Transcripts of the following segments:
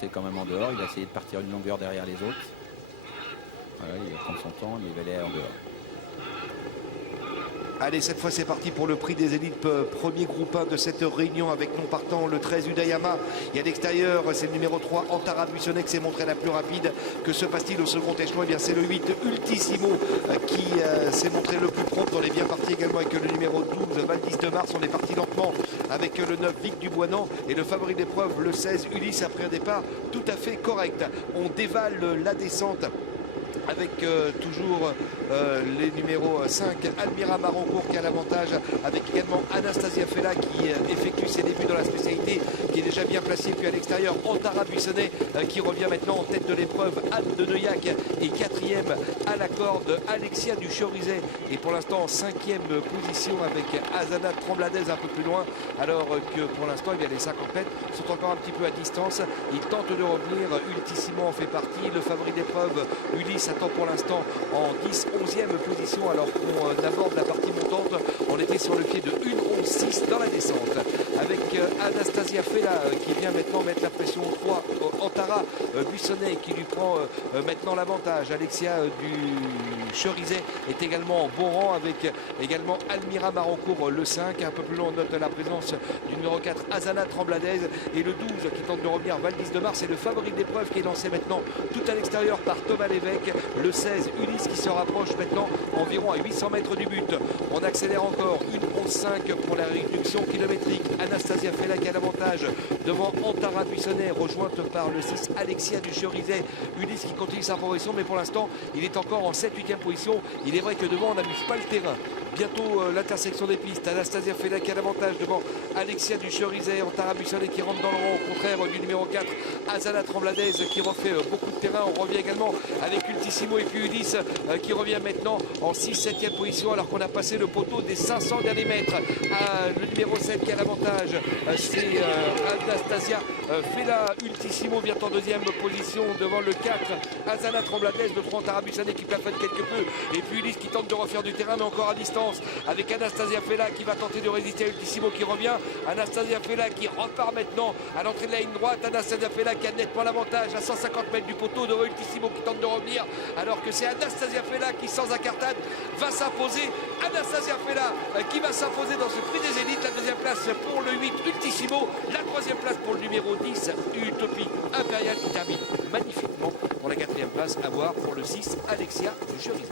monter quand même en dehors. Il va essayer de partir une longueur derrière les autres. Voilà, il va prendre son temps, mais il va aller en dehors. Allez, cette fois c'est parti pour le prix des élites, premier groupe 1 de cette réunion avec non partant le 13 Udayama. Et à l'extérieur, c'est le numéro 3 Antara Buissonnet qui s'est montré la plus rapide. Que se passe-t-il au second échelon? Eh bien c'est le 8 Ultissimo qui s'est montré le plus prompt. On est bien parti également avec le numéro 12 Valdis de Mars. On est parti lentement avec le 9 Vic Duboinan et le favori d'épreuve le 16 Ulysse après un départ tout à fait correct. On dévale la descente avec toujours les numéros 5 Almira Maroncourt qui a l'avantage, avec également Anastasia Fella qui effectue ses débuts dans la spécialité, qui est déjà bien placée. Puis à l'extérieur, Antara Buissonnet qui revient maintenant en tête de l'épreuve. Anne de Neuillac est quatrième à la corde. Alexia du Chorizet est pour l'instant en cinquième position avec Azana Trembladez un peu plus loin, alors que pour l'instant les 50 mètres sont encore un petit peu à distance. Il tente de revenir, Ultissimo en fait partie. Le favori d'épreuve Ulysse attend pour l'instant en 11e position alors qu'on aborde la partie montante. On était sur le pied de 1,11,6 dans la descente avec Anastasia Fella qui vient maintenant mettre la pression au 3. Antara Buissonnet qui lui prend maintenant l'avantage. Alexia du Cherizet est également en bon rang avec également Almira Maroncourt le 5. Un peu plus loin on note la présence du numéro 4 Azana Trembladez et le 12 qui tente de revenir Valdis de Mars. Et le favori d'épreuve qui est lancé maintenant tout à l'extérieur par Thomas Lévesque. Le 16 Ulysse qui se rapproche maintenant environ à 800 mètres du but. On accélère encore 1,11,5 pour la réduction kilométrique. Anastasia Fella qui a l'avantage devant Antara Buissonnet, rejointe par le 6 Alexia du Cherizet. Ulysse qui continue sa progression, mais pour l'instant il est encore en 7-8e position. Il est vrai que devant on n'amuse pas le terrain. Bientôt l'intersection des pistes. Anastasia Fella qui a l'avantage devant Alexia du Cherizet. Antara Buissonnet qui rentre dans le rang au contraire du numéro 4 Azana Trembladez qui refait beaucoup de terrain. On revient également avec Ultissimo et puis Ulysse qui revient maintenant en 6-7e position alors qu'on a passé le poteau des 500 derniers mètres. Le numéro 7 qui a l'avantage, c'est Anastasia Fella. Ultissimo vient en deuxième position devant le 4 Azana Trembladez, le 3 Antara Buissonnet qui plafonne quelque peu et puis Ulysse qui tente de refaire du terrain mais encore à distance avec Anastasia Fella qui va tenter de résister à Ultissimo qui revient. Anastasia Fella qui repart maintenant à l'entrée de la ligne droite. Anastasia Fella qui a nettement l'avantage à 150 mètres du poteau devant Ultissimo qui tente de revenir alors que c'est Anastasia Fella qui sans incartade va s'imposer. Anastasia Fella qui va s'imposer dans ce prix des élites. La deuxième place pour le 8 Ultissimo, la troisième place pour le numéro 10 Utopie Impériale qui termine magnifiquement pour la quatrième place à voir pour le 6 Alexia du Cherizet.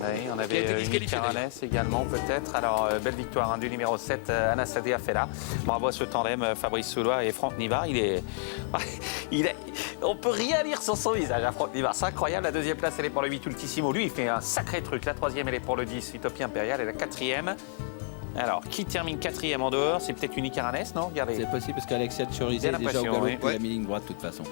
Oui, on avait une Caranès également peut-être. Alors belle victoire du numéro 7 Anastasia Fella. Bravo à ce tandem Fabrice Soulois et Franck Nivard. On peut rien lire sur son visage à Franck Nivard. C'est incroyable. La deuxième place elle est pour le 8 Ultissimo. Lui il fait un sacré truc. La troisième elle est pour le 10 Utopie Impériale et la quatrième. Alors, qui termine quatrième en dehors? C'est peut-être une Caranès, non? Regardez. C'est possible parce qu'Alexia de Cherizet est déjà au galop depuis la mi-ligne droite de toute façon.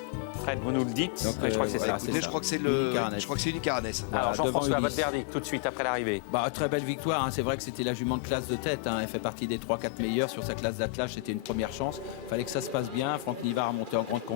Fred, vous nous le dites. Donc, je crois que c'est ça. Je crois que c'est une Caranès. Alors Jean-François, votre verdict tout de suite après l'arrivée. Très belle victoire, hein. C'est vrai que c'était la jument de classe de tête, hein. Elle fait partie des 3-4 meilleurs sur sa classe d'attelage, c'était une première chance. Il fallait que ça se passe bien. Franck Nivard a monté en grande confiance.